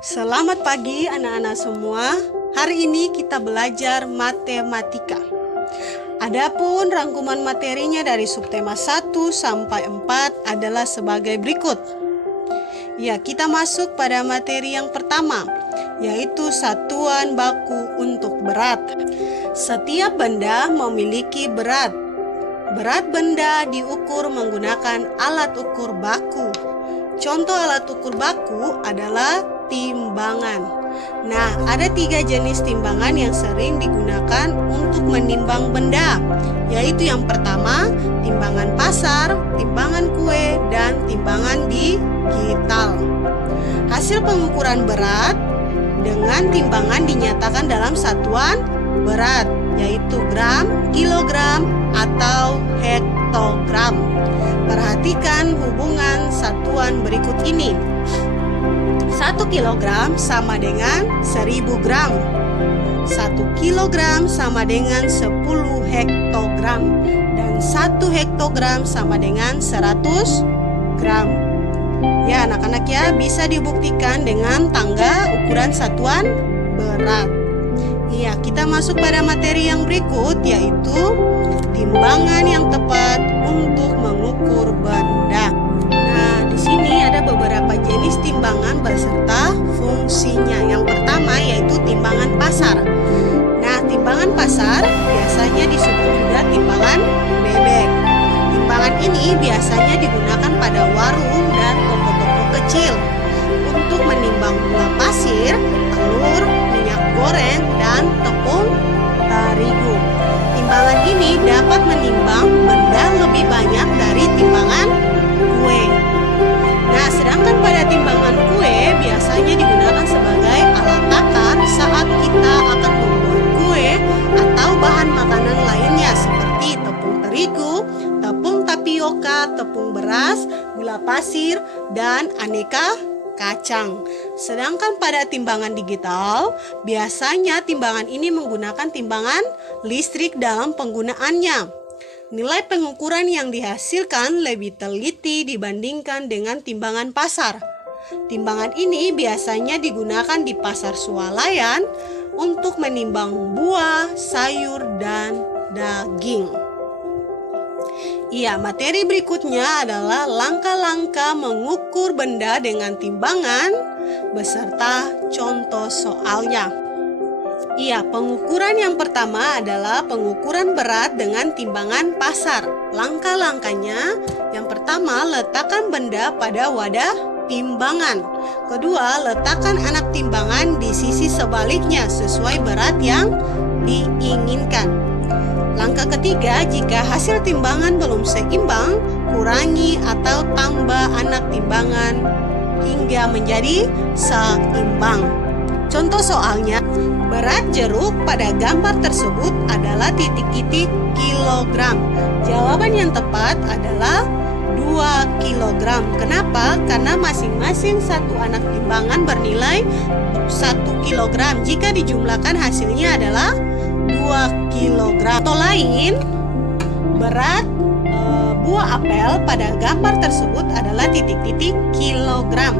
Selamat pagi anak-anak semua. Hari ini kita belajar matematika. Adapun rangkuman materinya dari subtema 1 sampai 4 adalah sebagai berikut. Ya, kita masuk pada materi yang pertama, yaitu satuan baku untuk berat. Setiap benda memiliki berat. Berat benda diukur menggunakan alat ukur baku. Contoh alat ukur baku adalah timbangan. Nah, ada 3 jenis timbangan yang sering digunakan untuk menimbang benda, yaitu yang pertama, timbangan pasar, timbangan kue, dan timbangan digital. Hasil pengukuran berat dengan timbangan dinyatakan dalam satuan berat, yaitu gram, kilogram, atau hektogram. Perhatikan hubungan satuan berikut ini. 1 kilogram sama dengan 1000 gram. 1 kilogram sama dengan 10 hektogram. Dan 1 hektogram sama dengan 100 gram. Ya anak-anak ya, bisa dibuktikan dengan tangga ukuran satuan berat. Iya, kita masuk pada materi yang berikut, yaitu timbangan yang tepat untuk mengukur benda. Nah, di sini ada beberapa jenis timbangan beserta fungsinya. Yang pertama yaitu timbangan pasar. Nah, timbangan pasar biasanya disebut juga timbangan bebek. Timbangan ini biasanya digunakan pada warung dan toko-toko kecil untuk menimbang gula pasir, telur, minyak goreng, dan tepung terigu. Timbangan ini dapat menimbang benda lebih banyak dari timbangan kue. Nah, sedangkan pada timbangan kue biasanya digunakan sebagai alat takar saat kita akan membuat kue atau bahan makanan lainnya seperti tepung terigu, tepung tapioka, tepung beras, gula pasir, dan aneka kacang. Sedangkan pada timbangan digital, biasanya timbangan ini menggunakan timbangan listrik dalam penggunaannya. Nilai pengukuran yang dihasilkan lebih teliti dibandingkan dengan timbangan pasar. Timbangan ini biasanya digunakan di pasar swalayan untuk menimbang buah, sayur, dan daging. Iya, materi berikutnya adalah langkah-langkah mengukur benda dengan timbangan beserta contoh soalnya. Iya, pengukuran yang pertama adalah pengukuran berat dengan timbangan pasar. Langkah-langkahnya, yang pertama, letakkan benda pada wadah timbangan. Kedua, letakkan anak timbangan di sisi sebaliknya sesuai berat yang diinginkan. Langkah ketiga, jika hasil timbangan belum seimbang, kurangi atau tambah anak timbangan hingga menjadi seimbang. Contoh soalnya, berat jeruk pada gambar tersebut adalah titik-titik kilogram. Jawaban yang tepat adalah 2 kilogram. Kenapa? Karena masing-masing satu anak timbangan bernilai 1 kilogram. Jika dijumlahkan hasilnya adalah 2 kilogram. Atau lain, berat buah apel pada gambar tersebut adalah titik-titik kilogram.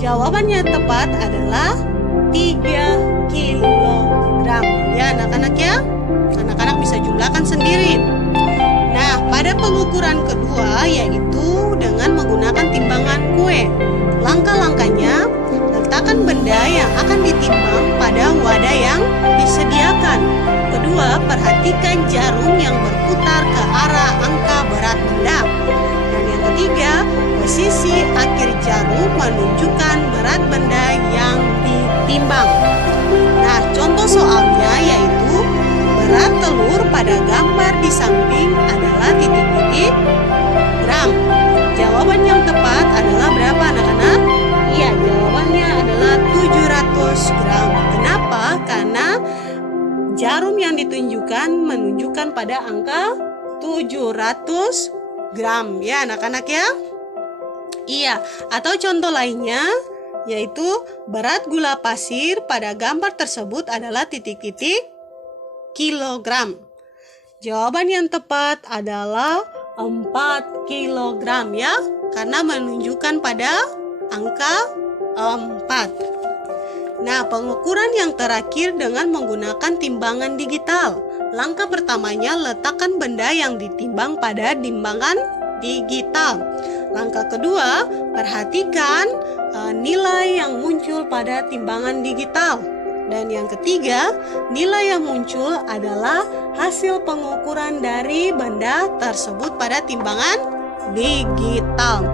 Jawabannya tepat adalah 3 kilogram. Ya anak-anak ya, anak-anak bisa jumlahkan sendiri. Nah, pada pengukuran kedua yaitu dengan menggunakan timbangan kue. Langkah-langkahnya, letakkan benda yang akan ditimbang pada wadah yang disediakan. Kedua, perhatikan jarum yang berputar ke arah angka berat benda. Dan yang ketiga, posisi akhir jarum menunjukkan berat benda yang ditimbang. Nah, contoh soalnya yaitu berat telur pada gambar di samping adalah titik-titik gram. Jawaban yang tepat adalah berapa anak-anak? Iya, jawabannya adalah 700 gram. Kenapa? Karena jarum yang ditunjukkan menunjukkan pada angka 700 gram. Ya anak-anak ya. Iya, atau contoh lainnya yaitu berat gula pasir pada gambar tersebut adalah titik-titik kilogram. Jawaban yang tepat adalah 4 kilogram ya. karena menunjukkan pada angka 4. Nah, pengukuran yang terakhir dengan menggunakan timbangan digital. Langkah pertamanya, letakkan benda yang ditimbang pada timbangan digital. Langkah kedua, perhatikan nilai yang muncul pada timbangan digital. Dan yang ketiga, nilai yang muncul adalah hasil pengukuran dari benda tersebut pada timbangan digital.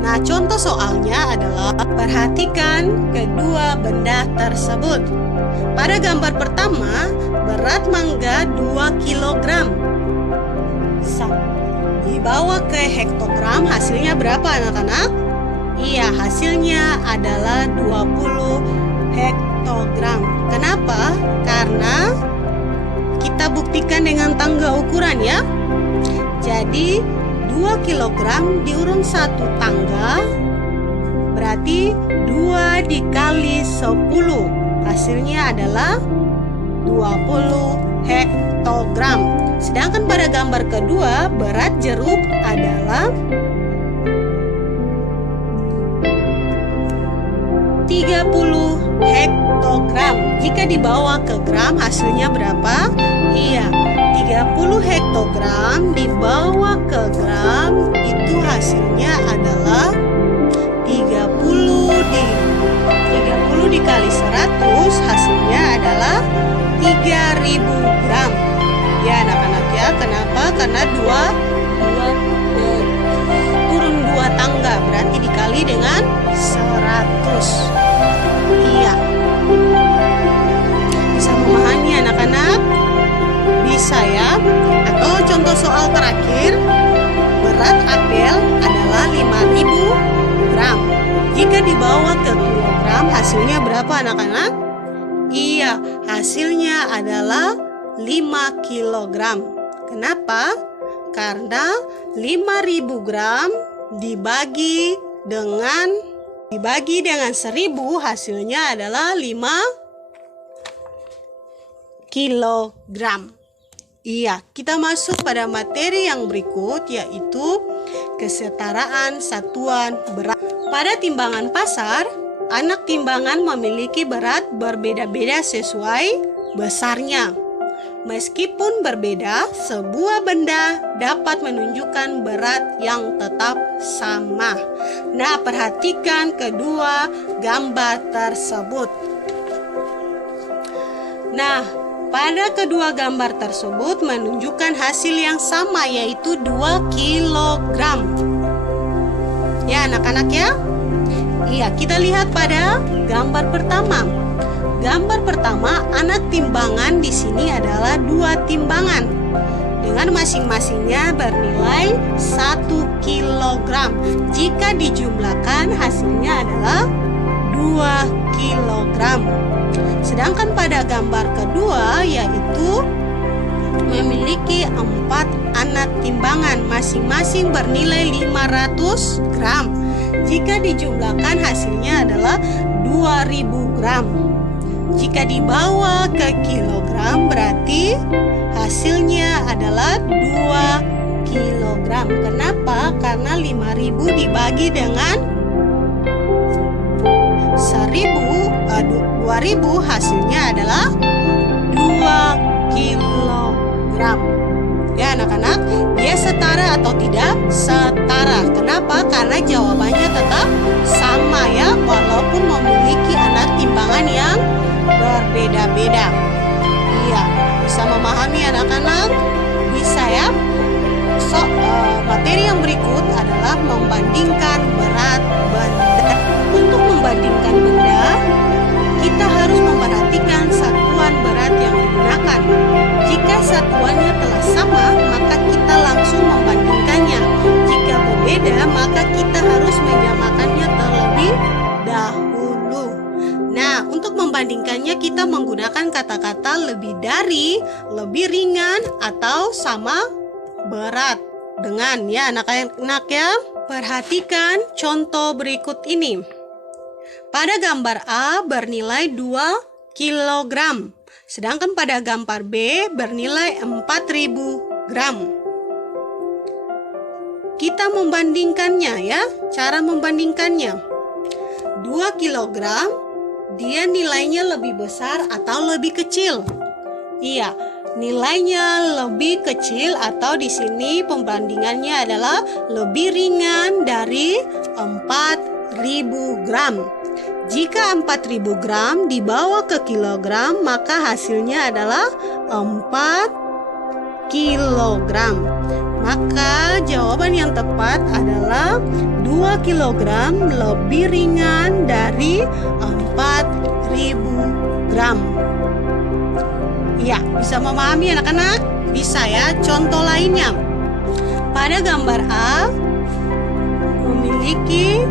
Nah, contoh soalnya adalah perhatikan kedua benda tersebut. Pada gambar pertama, berat mangga 2 kg. Dibawa ke hektogram, hasilnya berapa anak-anak? Iya, hasilnya adalah 20 hektogram. Kenapa? Karena kita buktikan dengan tangga ukuran ya. Jadi 2 kg diurung 1 tangga berarti 2 dikali 10. Hasilnya adalah 20 hektogram. Sedangkan pada gambar kedua, berat jeruk adalah 30 hektogram. Jika dibawa ke gram, hasilnya berapa? Iya, 30 hektogram dibawa ke gram, itu hasilnya adalah 30 dikali 100, hasilnya adalah 3000 gram. Ya anak-anak ya, kenapa? Karena turun 2 tangga, berarti dikali dengan 100. Iya. Bisa memahami anak-anak? Bisa ya. Atau contoh soal terakhir, berat apel adalah 5000 gram. Jika dibawa ke kilogram, hasilnya berapa anak-anak? Iya, hasilnya adalah 5 kilogram. Kenapa? Karena 5000 gram dibagi dengan 1000, hasilnya adalah 5 kilogram. Iya, kita masuk pada materi yang berikut, yaitu kesetaraan satuan berat. Pada timbangan pasar, anak timbangan memiliki berat berbeda-beda sesuai besarnya. Meskipun berbeda, sebuah benda dapat menunjukkan berat yang tetap sama. Nah, perhatikan kedua gambar tersebut. Nah, pada kedua gambar tersebut menunjukkan hasil yang sama, yaitu 2 kg. Ya anak-anak ya. Iya, kita lihat pada gambar pertama. Gambar pertama, anak timbangan di sini adalah 2 timbangan dengan masing-masingnya bernilai 1 kg. Jika dijumlahkan, hasilnya adalah 2 kg. Sedangkan pada gambar kedua, yaitu memiliki 4 anak timbangan, masing-masing bernilai 500 gram. Jika dijumlahkan, hasilnya adalah 2000 gram. Jika dibawa ke kilogram, berarti hasilnya adalah 2 kilogram. Kenapa? Karena 5000 dibagi dengan 2000, hasilnya adalah 2 kilogram. Ya anak-anak, dia setara atau tidak? Setara. Kenapa? Karena jawabannya tetap sama ya, walaupun memiliki anak timbangan yang berbeda-beda. Iya, bisa memahami anak-anak? Bisa ya. Materi yang berikut adalah membandingkan berat benda. Untuk membandingkan benda, kita harus memperhatikan satuan berat yang digunakan. Jika satuannya telah sama, maka kita langsung membandingkannya. Jika berbeda, maka kita harus menyamakannya terlebih dahulu. Nah, untuk membandingkannya kita menggunakan kata-kata lebih dari, lebih ringan, atau sama berat dengan ya anak-anak ya. Perhatikan contoh berikut ini. Pada gambar A bernilai 2 kg, sedangkan pada gambar B bernilai 4000 gram. kita membandingkannya ya. Cara membandingkannya. 2 kilogram, dia nilainya lebih besar atau lebih kecil? Iya, nilainya lebih kecil atau di sini pembandingannya adalah lebih ringan dari 4.000 gram. Jika 4.000 gram dibawa ke kilogram, maka hasilnya adalah 4 kilogram. Maka jawaban yang tepat adalah 2 kilogram lebih ringan dari 4.000 gram. Ya, bisa memahami anak-anak? Bisa ya. Contoh lainnya. Pada gambar A memiliki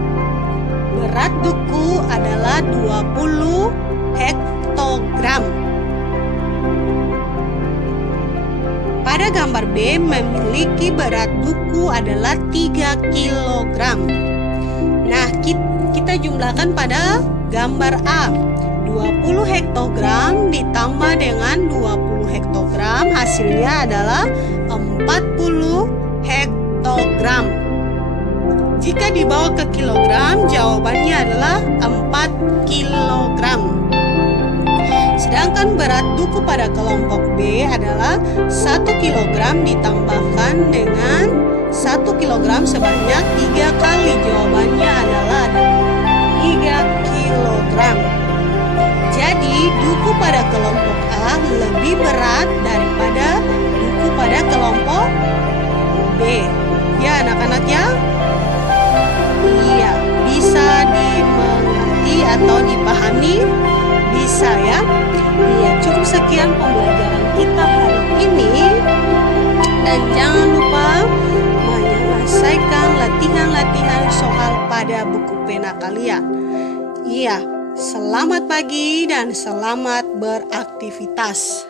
berat duku adalah 20 hektogram. Pada gambar B memiliki berat duku adalah 3 kilogram. Nah, kita jumlahkan pada gambar A. 20 hektogram ditambah dengan 20 hektogram hasilnya adalah 40 hektogram. Jika dibawa ke kilogram, jawabannya adalah 4 kilogram. Sedangkan berat duku pada kelompok B adalah 1 kilogram ditambahkan dengan 1 kilogram sebanyak 3 kali. Jawabannya adalah 3 kilogram. Jadi, duku pada kelompok A lebih berat daripada duku pada kelompok B. Ya, anak-anak ya? Iya, bisa dimengerti atau dipahami? Bisa ya? Iya, cukup sekian pembelajaran kita hari ini. Dan jangan lupa menyelesaikan latihan-latihan soal pada buku pena kalian. Iya, selamat pagi dan selamat beraktivitas.